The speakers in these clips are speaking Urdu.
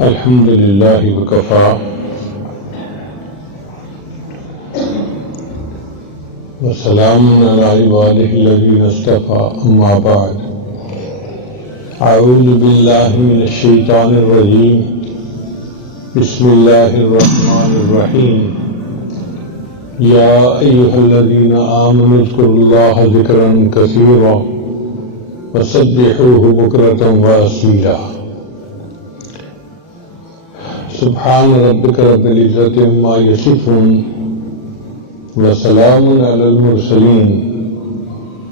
الحمد لله وكفى وسلام على عباده الذين اصطفى أما بعد أعوذ بالله من الشيطان الرجيم بسم الله الرحمن الرحيم يا أيها الذين آمنوا اذكروا الله ذكرا كثيرا وسبحوه بكرة وأصيلا سبحان ربك رب العزة عما يصفون وسلام على المرسلين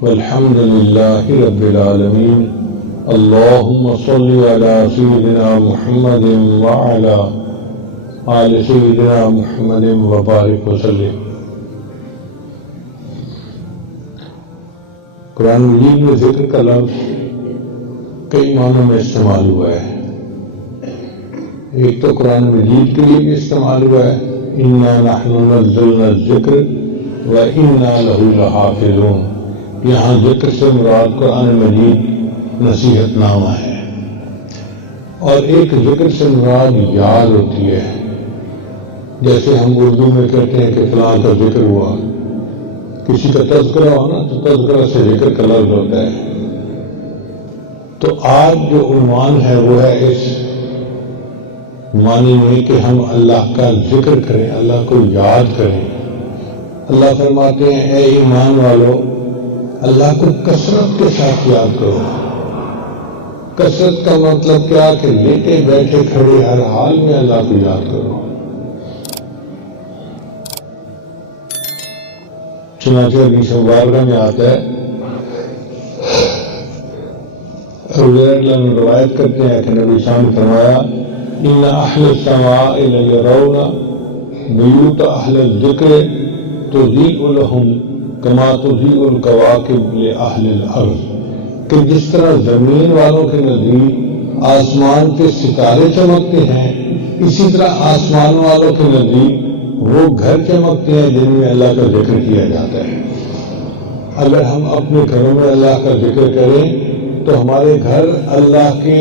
والحمد لله رب العالمين اللهم صل على سيدنا محمد وعلى آل سيدنا محمد وبارك وسلم۔ قرآن مجید میں ذکر کا لفظ کئی معنوں میں استعمال ہوا ہے۔ ایک تو قرآن مجید کے لیے بھی استعمال ہوا ہے، اِنَّا نَحْنُ نَزَّلْنَا الذِّكْرَ وَإِنَّا لَهُ لَحَافِظُونَ۔ یہاں ذکر سے مراد قرآن مجید نصیحت نامہ ہے، اور ایک ذکر سے مراد یاد ہوتی ہے۔ جیسے ہم اردو میں کہتے ہیں کہ فلاں کا ذکر ہوا، کسی کا تذکرہ ہونا تو تذکرہ سے ذکر کا لفظ ہوتا ہے۔ تو آج جو عنوان ہے وہ ہے اس معنی میں کہ ہم اللہ کا ذکر کریں، اللہ کو یاد کریں۔ اللہ فرماتے ہیں اے ایمان والو اللہ کو کثرت کے ساتھ یاد کرو۔ کثرت کا مطلب کیا کہ لیٹے بیٹھے کھڑے ہر حال میں اللہ کو یاد کرو۔ چنانچہ حدیث مبارکہ میں آتا ہے، روایت کرتے ہیں کہ نبی صاحب نے فرمایا ان اہل السماء لیرون بیوت اہل الذکر تضیء لهم کما تضیء الکواکب لاہل الارض، کہ جس طرح زمین والوں کے نزدیک آسمان کے ستارے چمکتے ہیں، اسی طرح آسمان والوں کے نزدیک وہ گھر چمکتے ہیں جن میں اللہ کا ذکر کیا جاتا ہے۔ اگر ہم اپنے گھروں میں اللہ کا ذکر کریں تو ہمارے گھر اللہ کے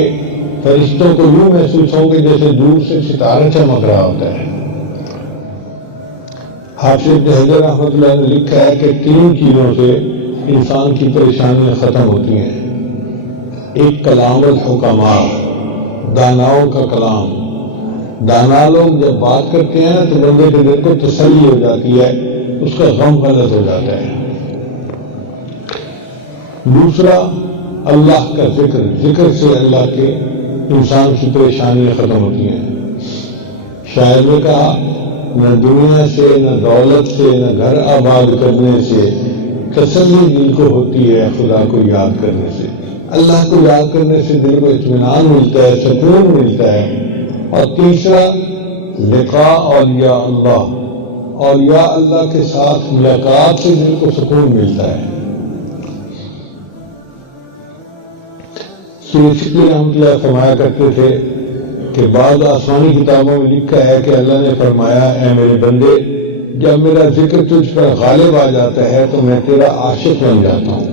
فرشتوں کو یوں محسوس ہوں گے جیسے دور سے ستارہ چمک رہا ہوتا ہے۔ حافظ ابن حجر رحمۃ اللہ نے لکھا ہے کہ 3 چیزوں سے انسان کی پریشانیاں ختم ہوتی ہیں۔ ایک کلام الحکماء، داناؤں کا کلام۔ دانا لوگ جب بات کرتے ہیں نا تو بندے کے دل کو تسلی ہو جاتی ہے، اس کا غم غلط ہو جاتا ہے۔ دوسرا اللہ کا ذکر، ذکر سے اللہ کے انسان کی پریشانیاں ختم ہوتی ہیں۔ شاعر نے کہا نہ دنیا سے، نہ دولت سے، نہ گھر آباد کرنے سے تسلی دل کو ہوتی ہے خدا کو یاد کرنے سے۔ اللہ کو یاد کرنے سے دل کو اطمینان ملتا ہے، سکون ملتا ہے۔ اور تیسرا لقاء اولیاء اللہ، اولیاء اللہ کے ساتھ ملاقات سے دل کو سکون ملتا ہے۔ سید شبلی رحمۃ اللہ فرمایا کرتے تھے کہ بعض آسمانی کتابوں میں لکھا ہے کہ اللہ نے فرمایا اے میرے بندے جب میرا ذکر تجھ پر غالب آ جاتا ہے تو میں تیرا عاشق بن جاتا ہوں۔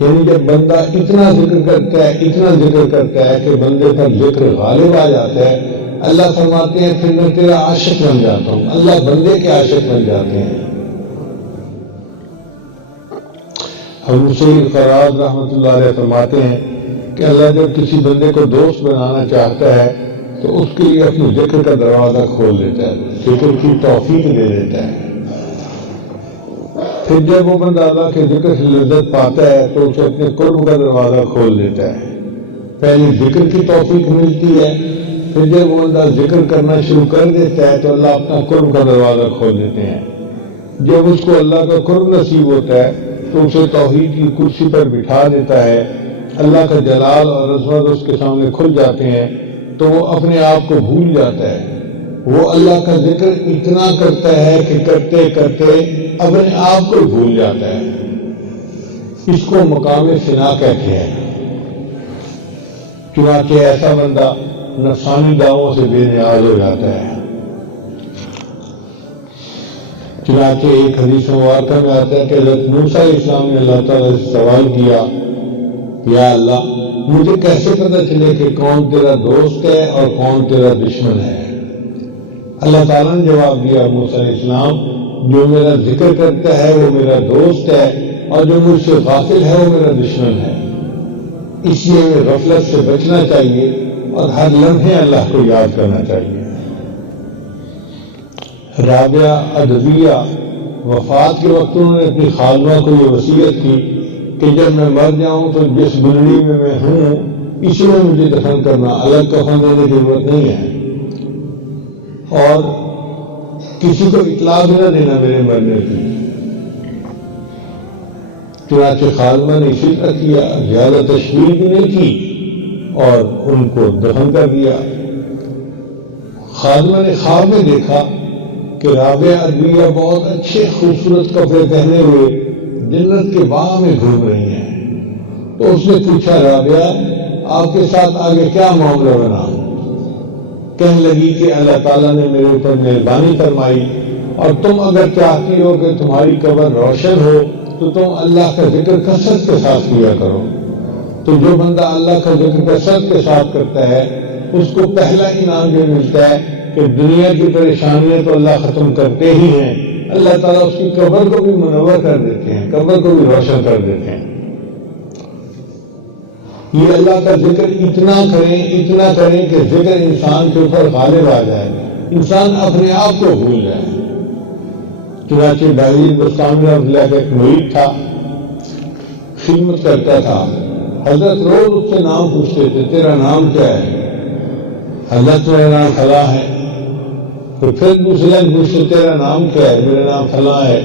یعنی جب بندہ اتنا ذکر کرتا ہے، اتنا ذکر کرتا ہے کہ بندے پر ذکر غالب آ جاتا ہے، اللہ فرماتے ہیں پھر میں تیرا عاشق بن جاتا ہوں۔ اللہ بندے کے عاشق بن جاتے ہیں۔ حضرت سید قرار رحمۃ اللہ علیہ فرماتے ہیں کہ اللہ جب کسی بندے کو دوست بنانا چاہتا ہے تو اس کے لیے اپنے ذکر کا دروازہ کھول دیتا ہے، ذکر کی توفیق دے دیتا ہے۔ پھر جب وہ بندہ اللہ کے ذکر سے لذت پاتا ہے تو اسے اپنے قرب کا دروازہ کھول دیتا ہے۔ پہلے ذکر کی توفیق ملتی ہے، پھر جب وہ بندہ ذکر کرنا شروع کر دیتا ہے تو اللہ اپنا قرب کا دروازہ کھول دیتے ہیں۔ جب اس کو اللہ کا قرب نصیب ہوتا ہے تو اسے توحید کی کرسی پر بٹھا دیتا ہے، اللہ کا جلال اور عظمت اس کے سامنے کھل جاتے ہیں تو وہ اپنے آپ کو بھول جاتا ہے۔ وہ اللہ کا ذکر اتنا کرتا ہے کہ کرتے کرتے اپنے آپ کو بھول جاتا ہے۔ اس کو مقام فنا کہتے ہیں۔ چنانچہ ایسا بندہ نفسانی دعووں سے بے نیاز ہو جاتا ہے۔ چنانچہ ایک حدیث مبارکہ میں آتا ہے کہ حضرت موسیٰ علیہ السلام نے اللہ تعالیٰ سے سوال کیا، یا اللہ مجھے کیسے پتہ چلے کہ کون تیرا دوست ہے اور کون تیرا دشمن ہے؟ اللہ تعالیٰ نے جواب دیا موسیٰ علیہ السلام، جو میرا ذکر کرتا ہے وہ میرا دوست ہے اور جو مجھ سے غافل ہے وہ میرا دشمن ہے۔ اس لیے ہمیں غفلت سے بچنا چاہیے اور ہر لمحے اللہ کو یاد کرنا چاہیے۔ رابعہ ادویہ وفات کے وقت انہوں نے اپنی خادمہ کو یہ وصیت کی کہ جب میں مر جاؤں تو جس بنڑی میں میں ہوں اسی میں مجھے دفن کرنا، الگ کفن دینے کی ضرورت نہیں ہے، اور کسی کو اطلاع بھی نہ دینا میرے مرنے کی۔ چنانچہ خادمہ نے اسی طرح کیا، زیادہ تشہیر بھی نہیں کی اور ان کو دفن کر دیا۔ خادمہ نے خواب میں دیکھا کہ رابعہ ادویہ بہت اچھے خوبصورت کپڑے پہنے ہوئے جنت کے باغ میں گھوم رہی ہیں، تو اس نے پوچھا، رابعہ آپ کے ساتھ آگے کیا معاملہ بنا؟ کہنے لگی کہ اللہ تعالیٰ نے میرے اوپر مہربانی فرمائی اور تم اگر چاہتی ہو کہ تمہاری قبر روشن ہو تو تم اللہ کا ذکر کثرت کے ساتھ کیا کرو۔ تو جو بندہ اللہ کا ذکر کثرت کے ساتھ کرتا ہے اس کو پہلا انعام یہ ملتا ہے کہ دنیا کی پریشانیاں تو اللہ ختم کرتے ہی ہیں، اللہ تعالیٰ اس کی قبر کو بھی منور کر دیتے ہیں، قبر کو بھی روشن کر دیتے ہیں۔ یہ اللہ کا ذکر اتنا کریں کہ ذکر انسان کے اوپر غالب آ جائے، انسان اپنے آپ کو بھول جائے۔ چنانچہ بہیر بستانی رحمۃ اللہ کا ایک مرید تھا، خدمت کرتا تھا، حضرت روز اس سے نام پوچھتے تھے، تیرا نام کیا ہے؟ حضرت میرا نام فلاں ہے۔ تو پھر دوسرے دن پوچھتے، تیرا نام کیا ہے؟ میرا نام فلاں ہے۔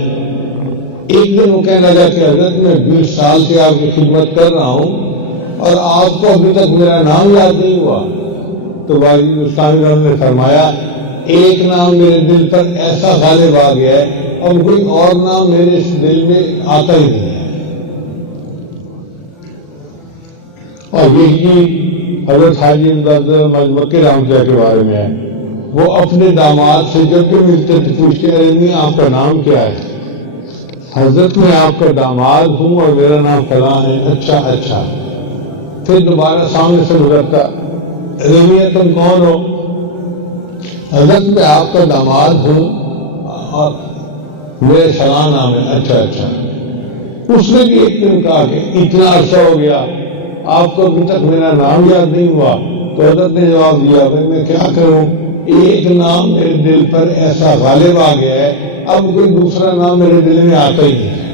ایک دن وہ کہنے لگا کہ حضرت میں 20 سال سے آپ کی خدمت کر رہا ہوں اور آپ کو ابھی تک میرا نام یاد نہیں ہوا۔ تو بہیر بستانی رحمۃ نے فرمایا، ایک نام میرے دل پر ایسا غالب آ گیا ہے اب کوئی اور نام میرے اس دل میں آتا ہی نہیں ہے۔ اور یہی حضرت حاجی امداد مکی رحمۃ اللہ کے بارے میں ہے، وہ اپنے داماد سے جب بھی ملتے تھے پوچھتے، ارے میاں آپ کا نام کیا ہے؟ حضرت میں آپ کا داماد ہوں اور میرا نام فلاں ہے۔ اچھا۔ پھر دوبارہ سامنے سے گزرتا، ارے میاں تم کون ہو؟ حضرت میں آپ کا داماد ہوں اور میرے فلاں نام ہے۔ اچھا۔ اس نے بھی ایک دن کہا کہ اتنا عرصہ ہو گیا آپ کو ابھی تک میرا نام یاد نہیں ہوا۔ تو حضرت نے جواب دیا، بھائی میں کیا کروں، ایک نام میرے دل پر ایسا غالب آ گیا ہے اب کوئی دوسرا نام میرے دل میں آتا ہی نہیں ہے۔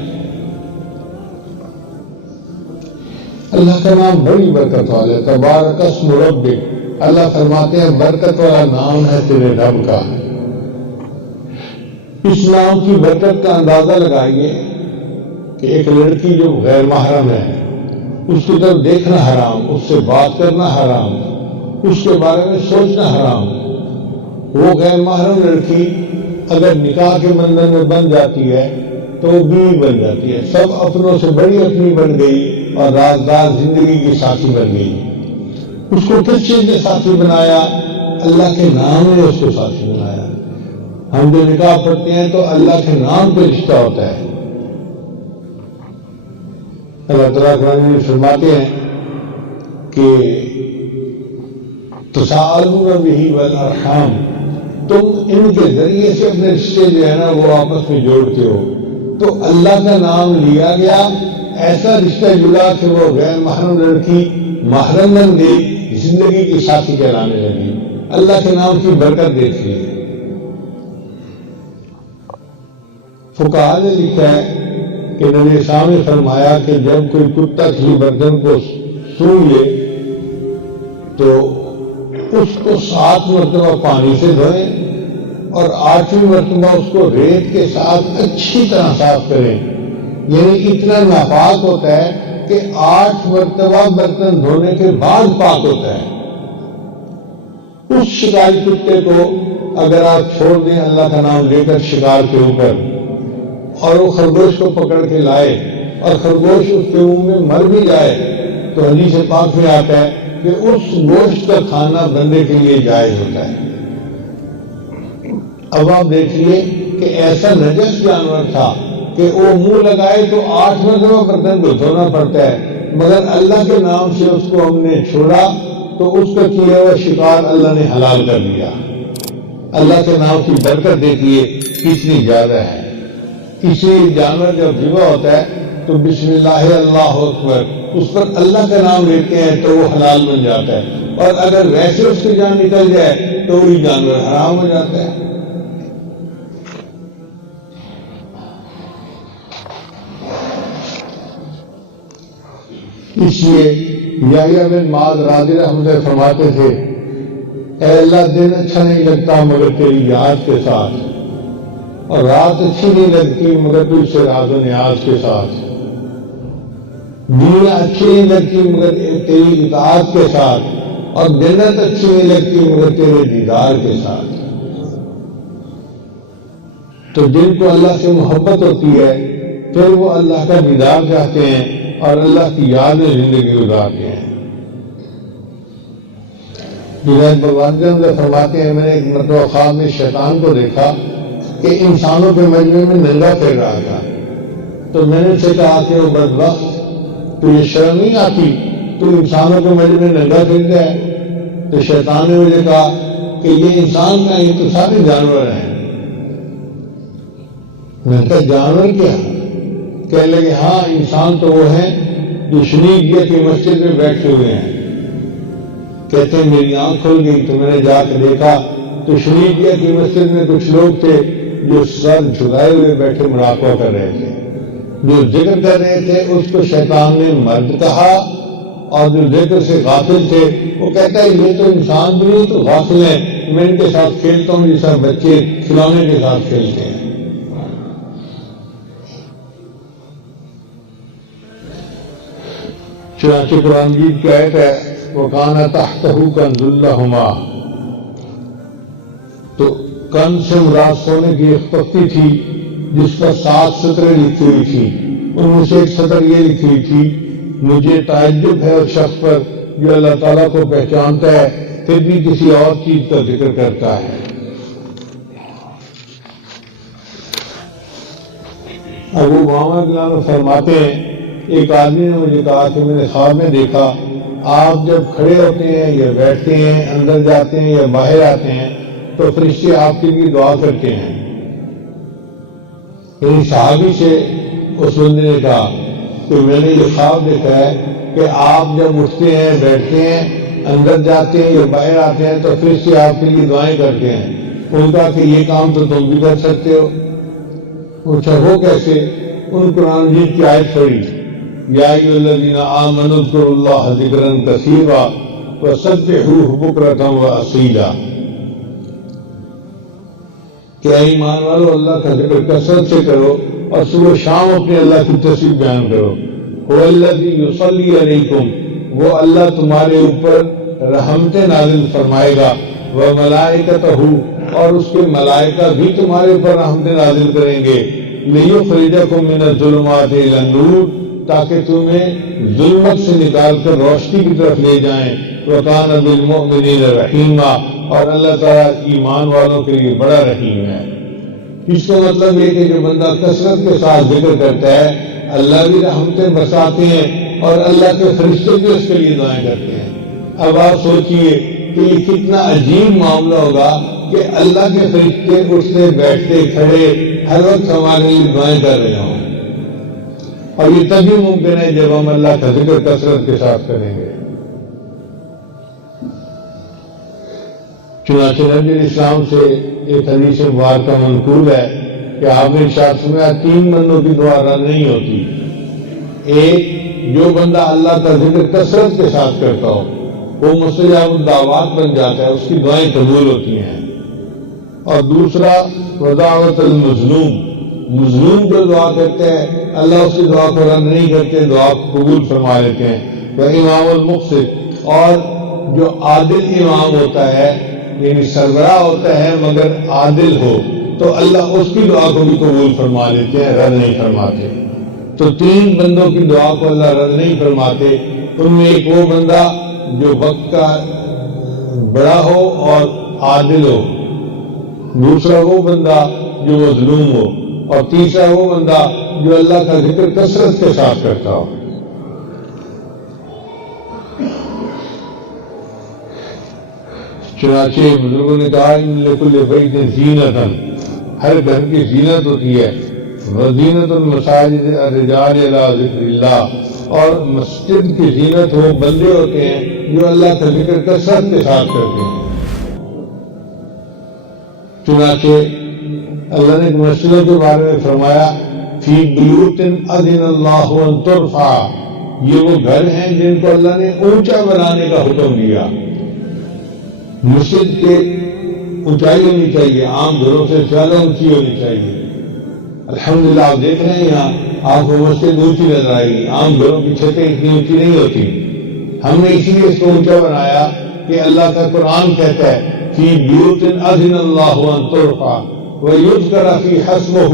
اللہ کا نام بڑی برکت والا ہے، تبارک اسم ربک، اللہ فرماتے ہیں برکت والا نام ہے تیرے رب کا۔ اس نام کی برکت کا اندازہ لگائیے کہ ایک لڑکی جو غیر محرم ہے اس کی طرف دیکھنا حرام، اس سے بات کرنا حرام، اس کے بارے میں سوچنا حرام، وہ غیر محرم لڑکی اگر نکاح کے بندھن میں بن جاتی ہے تو وہ بیوی بن جاتی ہے، سب اپنوں سے بڑی اپنی بن گئی اور رازدار زندگی کی ساتھی بن گئی۔ اس کو کس چیز نے ساتھی بنایا؟ اللہ کے نام نے اس کو ساتھی بنایا۔ ہم جو نکاح پڑھتے ہیں تو اللہ کے نام پہ رشتہ ہوتا ہے۔ اللہ تعالیٰ قرآن میں فرماتے ہیں کہ تساءلون بہ والارحام، تم ان کے ذریعے سے اپنے رشتے جو ہے نا وہ آپس میں جوڑتے ہو۔ تو اللہ کا نام لیا گیا، ایسا رشتہ جڑا کہ وہ غیر محرم لڑکی محرم بن گئی، زندگی کی ساتھی کہلانے لگی۔ اللہ کے نام کی برکت دیکھیے۔ فقہاء نے لکھا ہے کہ نبی اسلام نے فرمایا کہ جب کوئی کتا کسی برتن کو سونگھ لے تو اس کو 7 مرتبہ پانی سے دھوئیں اور 8ویں مرتبہ اس کو ریت کے ساتھ اچھی طرح صاف کریں، یعنی اتنا ناپاک ہوتا ہے کہ 8 مرتبہ برتن دھونے کے بعد پاک ہوتا ہے۔ اس شکاری کتے کو اگر آپ چھوڑ دیں اللہ کا نام لے کر شکار کے اوپر اور وہ خرگوش کو پکڑ کے لائے اور خرگوش اس کے منہ میں مر بھی جائے تو حدیث پاک میں آتا ہے کہ اس گوشت کا کھانا بندے کے لیے جائز ہوتا ہے۔ اب آپ دیکھیے کہ ایسا نجس جانور تھا کہ وہ منہ لگائے تو 8 مرتبہ برتن کو دھونا پڑتا ہے، مگر اللہ کے نام سے اس کو ہم نے چھوڑا تو اس کا کیا ہوا شکار اللہ نے حلال کر دیا۔ اللہ کے نام کی برکت دیکھیے کتنی زیادہ ہے۔ کسی جانور جب ذبح ہوتا ہے تو بسم اللہ اللہ اکبر اس پر اللہ کا نام لیتے ہیں تو وہ حلال بن جاتا ہے، اور اگر ویسے اس کی جان نکل جائے تو وہی جانور حرام ہو جاتا ہے۔ اس لیے یحییٰ بن معاذ رضی اللہ عنہ فرماتے تھے، اے اللہ دن اچھا نہیں لگتا مگر تیری یاد کے ساتھ، اور رات اچھی نہیں لگتی مگر تجھ سے راز و نیاز کے ساتھ، دنیا اچھی نہیں لگتی مگر تیری اطاعت کے ساتھ، اور جنت اچھی نہیں لگتی مگر تیرے دیدار کے ساتھ۔ تو جن کو اللہ سے محبت ہوتی ہے پھر وہ اللہ کا دیدار چاہتے ہیں اور اللہ کی یاد میں زندگی گزارتے ہیں۔ جنید بھگوان کے فرماتے ہیں، میں نے ایک مرتبہ خواب میں شیطان کو دیکھا کہ انسانوں کے مجمع میں ننگا پھر رہا تھا، تو میں نے اسے کہا کہ وہ بدبخت، تو یہ شرم نہیں آتی تو انسانوں کے مجمع میں ننگا پھر جائے؟ تو شیطان نے مجھے کہا کہ یہ انسان کا یہ تو سارے جانور ہیں۔ میں نے کہا جانور کیا؟ کہنے لگے ہاں انسان تو وہ ہیں جو شنیگیہ کی مسجد میں بیٹھے ہوئے ہیں۔ کہتے ہیں میری آنکھ کھل گئی تو میں نے جا کے دیکھا تو شنیگیہ کی مسجد میں کچھ لوگ تھے جو سر جھکائے ہوئے بیٹھے مراقبہ کر رہے تھے، جو ذکر کر رہے تھے اس کو شیطان نے مرد کہا، اور جو ذکر سے غافل تھے وہ کہتا ہے یہ تو انسان بھی نہیں تو غافل ہیں، میں ان کے ساتھ کھیلتا ہوں جیسا بچے کھلونے کے ساتھ کھیلتے ہیں۔ چنانچہ قرآن مجید کی آیت ہے وَكَانَ تَحْتَهُ كَنْزٌ لَهُمَا، تو کنز سے مراد سونے کی ایک پتی تھی جس پر 7 سطریں لکھی ہوئی تھی، ان میں سے ایک سطر یہ لکھی ہوئی تھی، مجھے تعجب ہے اس شخص پر جو اللہ تعالیٰ کو پہچانتا ہے پھر بھی کسی اور چیز کا ذکر کرتا ہے۔ ابو امامہ رضی اللہ عنہ فرماتے ہیں ایک آدمی نے مجھے کہا کہ میں نے خواب میں دیکھا آپ جب کھڑے ہوتے ہیں یا بیٹھتے ہیں، اندر جاتے ہیں یا باہر آتے ہیں تو فرشتے آپ کے لیے دعا کرتے ہیں۔ یعنی صحابی سے اس بندے نے کہا کہ میں نے یہ خواب دیکھا ہے کہ آپ جب اٹھتے ہیں، بیٹھتے ہیں، اندر جاتے ہیں یا باہر آتے ہیں تو فرشتے آپ کے لیے دعائیں کرتے ہیں۔ ان کا کہ یہ کام تو تم بھی کر سکتے ہو۔ پوچھا وہ کیسے؟ ان قرآن مجید کی آیت پڑھی یا ایھا الذین آمنوا اذکروا اللہ ذکرا کثیرا وسبحوہ بکرۃ واصیلا، کہ اے ایمان والو اللہ کا ذکر کثرت سے کرو اور صبح و شام اپنے اللہ کی تسبیح بیان کرو۔ هو الذی یصلی علیکم، وہ اللہ تمہارے اوپر رحمتیں نازل فرمائے گا، وملائکتہ، اور اس کے ملائکہ بھی تمہارے اوپر رحمتیں نازل کریں گے، لیخرجکم من الظلمات الی النور، تاکہ تمہیں ظلمت سے نکال کر روشنی کی طرف لے جائیں، وکان بالمؤمنین رحیما، اور اللہ تعالیٰ ایمان والوں کے لیے بڑا رحیم ہے۔ اس کا مطلب یہ کہ جو بندہ کثرت کے ساتھ ذکر کرتا ہے اللہ بھی رحمتیں برساتے ہیں اور اللہ کے فرشتے بھی اس کے لیے دعائیں کرتے ہیں۔ اب آپ سوچئے کہ یہ کتنا عجیب معاملہ ہوگا کہ اللہ کے فرشتے اٹھتے بیٹھتے کھڑے ہر وقت ہمارے لیے دعائیں کر رہے ہوں، اور یہ تبھی ممکن ہے جب ہم اللہ کا ذکر کثرت کے ساتھ کریں گے۔ چنانچہ نبی علیہ السلام سے ایک حدیث مبارکہ منقول ہے کہ آپ نے ارشاد فرمایا 3 بندوں کی دعا رد نہیں ہوتی۔ ایک، جو بندہ اللہ کا ذکر کثرت کے ساتھ کرتا ہو وہ مستجاب الدعوات بن جاتا ہے، اس کی دعائیں قبول ہوتی ہیں۔ اور دوسرا، ودعوت المظلوم، مظلوم جو دعا کرتے ہیں اللہ اس کی دعا کو رد نہیں کرتے، دعا کو قبول فرما لیتے ہیں۔ وامام المقسط، اور جو عادل امام ہوتا ہے یعنی سربراہ ہوتا ہے مگر عادل ہو تو اللہ اس کی دعا کو بھی قبول فرما لیتے ہیں، رد نہیں فرماتے۔ تو 3 بندوں کی دعا کو اللہ رد نہیں فرماتے، ان میں ایک وہ بندہ جو وقت کا بڑا ہو اور عادل ہو، دوسرا وہ بندہ جو مظلوم ہو، اور تیسرا وہ بندہ جو اللہ کا ذکر کثرت کے ساتھ کرتا ہو۔ چنانچہ بزرگوں نے کہا ان لکل بیت زینۃ، ہر گھر کی زینت ہوتی ہے، وزینت المساجد الرجال الی ذکر اللہ، اور مسجد کی زینت وہ بندے ہوتے ہیں جو اللہ کا ذکر کثرت کے ساتھ کرتے ہیں۔ چنانچہ اللہ نے مسجدوں کے بارے میں فرمایا فی بیوت اذن اللہ ان ترفع، یہ وہ گھر ہیں جن کو اللہ نے اونچا بنانے کا حکم دیا۔ مسجد کی اونچائی ہونی چاہیے، عام گھروں سے زیادہ اونچی ہونی چاہیے۔ الحمدللہ آپ دیکھ رہے ہیں یہاں آپ کو مسجد اونچی نظر آئے گی، عام گھروں کی چھتیں اتنی اونچی نہیں ہوتی۔ ہم نے اسی لیے اس کو اونچا بنایا کہ اللہ کا قرآن کہتا ہے فی بیوت اذن اللہ ان ترفع ویذکر فی حسبہ،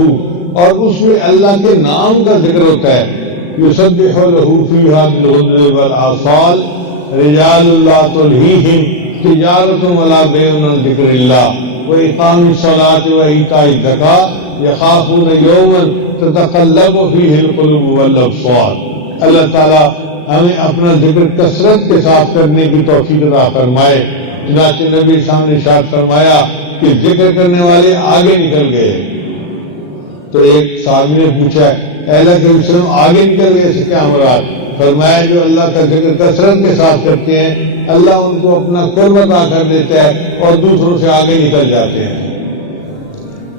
اور اس میں اللہ کے نام کا ذکر ہوتا ہے۔ یسبح لہ فیہا بالغدو والآصال رجال لا تلہیہم تجارۃ ولا بیع عن ذکر اللہ وإقام الصلاۃ وإیتاء الزکاۃ یخافون یوما تتقلب فیہ القلوب والابصار۔ اللہ تعالیٰ ہمیں اپنا ذکر کثرت کے ساتھ کرنے کی توفیق عطا فرمائے۔ چنانچہ نبی صاحب نے ارشاد فرمایا کہ ذکر کرنے والے آگے نکل گئے۔ تو ایک صحابی نے پوچھا اے اللہ کے وسلم آگے نکل گئے سے کیا مراد؟ فرمایا جو اللہ کا ذکر کثرت کے ساتھ کرتے ہیں اللہ ان کو اپنا قرب عطا کر دیتا ہے اور دوسروں سے آگے نکل جاتے ہیں۔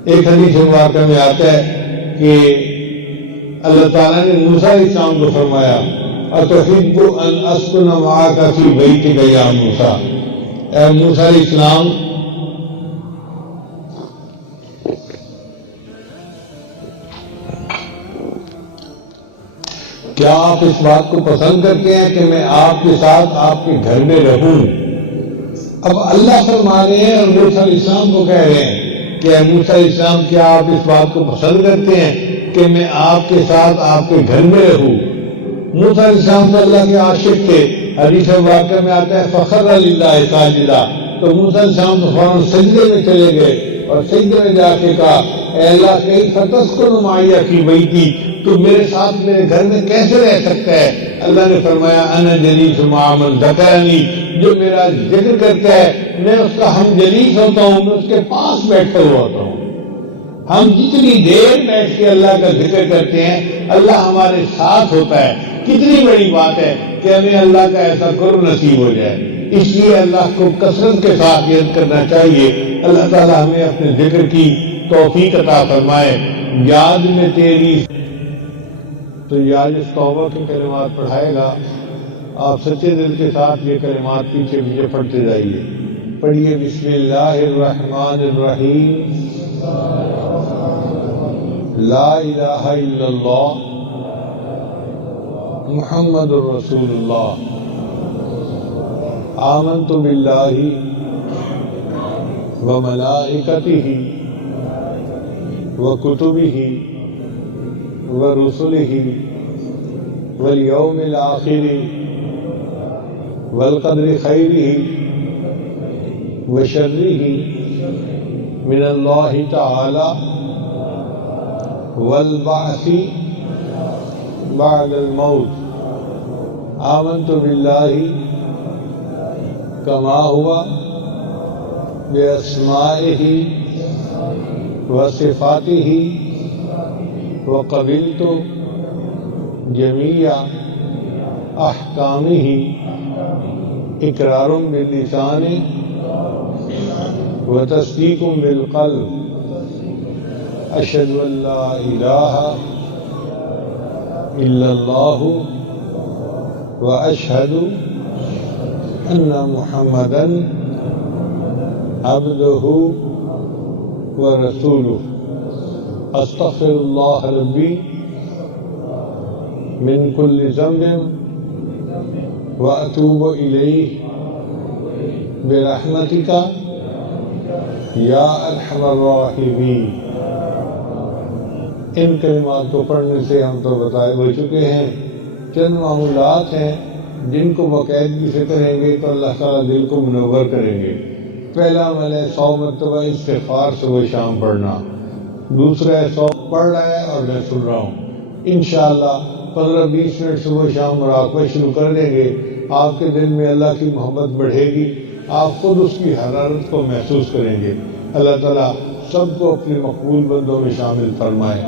ایک حدیث مبارکہ میں آتا ہے کہ اللہ تعالیٰ نے موسیٰ علیہ السلام کو فرمایا اتحب ان اسکن معاک فی بیتک یا موسیٰ، اے موسیٰ علیہ السلام کیا آپ اس بات کو پسند کرتے ہیں کہ میں آپ کے ساتھ آپ کے گھر میں رہوں؟ اب اللہ فرما رہے ہیں اور موسیٰ علیہ السلام کو کہہ رہے ہیں کہ اے موسیٰ علیہ السلام کیا آپ اس بات کو پسند کرتے ہیں کہ میں آپ کے ساتھ آپ کے گھر میں رہوں؟ موسیٰ علیہ السلام تو اللہ کے عاشق تھے، حدیث واقعہ میں آتا ہے فخر للہ ساجدہ، تو موسیٰ علیہ السلام تو فوراً سجدے میں چلے گئے اور سجدے میں جا کے کہا اے اللہ کیف تسکن معی فی بیتی، تو میرے ساتھ میرے گھر میں کیسے رہ سکتا ہے؟ اللہ نے فرمایا انا جلیس مع من ذکرنی، جو میرا ذکر کرتا ہے میں اس کا ہم جلیس ہوتا ہوں، میں اس کے پاس بیٹھا ہوا ہوتا ہوں۔ ہم جتنی دیر بیٹھ کے اللہ کا ذکر کرتے ہیں اللہ ہمارے ساتھ ہوتا ہے۔ کتنی بڑی بات ہے کہ ہمیں اللہ کا ایسا قرب نصیب ہو جائے، اس لیے اللہ کو کثرت کے ساتھ یاد کرنا چاہیے۔ اللہ تعالیٰ ہمیں اپنے ذکر کی توفیق عطا فرمائے۔ یاد میں تیری، تو یاد اس توبہ کے کلمات پڑھائے گا، آپ سچے دل کے ساتھ یہ کلمات پیچھے پیچھے پڑھتے جائیے۔ پڑھیے بسم اللہ الرحمن الرحیم، لا الہ الا اللہ محمد الرسول اللہ، آمنت باللہ وملائکتہ وکتبہ ورسلہ والیوم الآخر والقدر خیرہ وشرہ من اللہ تعالی والبعث بعد الموت، آمنت باللہ کما ہوا باسمائہ وصفاتہ وقبلت جمیع احکامہ اقرار باللسان وتصدیق بالقلب، اشہد ان لا الہ الا اللہ واشہد ان محمدا عبدہ ورسولہ، استغفر اللہ ربی من کل ذنب واتوب الیہ برحمتک یا ارحم الراحمین۔ ان کلمات کو پڑھنے سے ہم تو بتائے ہو چکے ہیں، چند معمولات ہیں جن کو باقاعدگی سے کریں گے تو اللہ تعالیٰ دل کو منور کریں گے۔ پہلا عمل ہے 100 مرتبہ استغفار صبح شام پڑھنا، دوسرا 100 پڑھ رہا ہے اور میں سن رہا ہوں. انشاءاللہ 15-20 منٹ صبح شام مراقبہ شروع کر دیں گے، آپ کے دل میں اللہ کی محبت بڑھے گی، آپ خود اس کی حرارت کو محسوس کریں گے. اللہ تعالیٰ سب کو اپنے مقبول بندوں میں شامل فرمائے.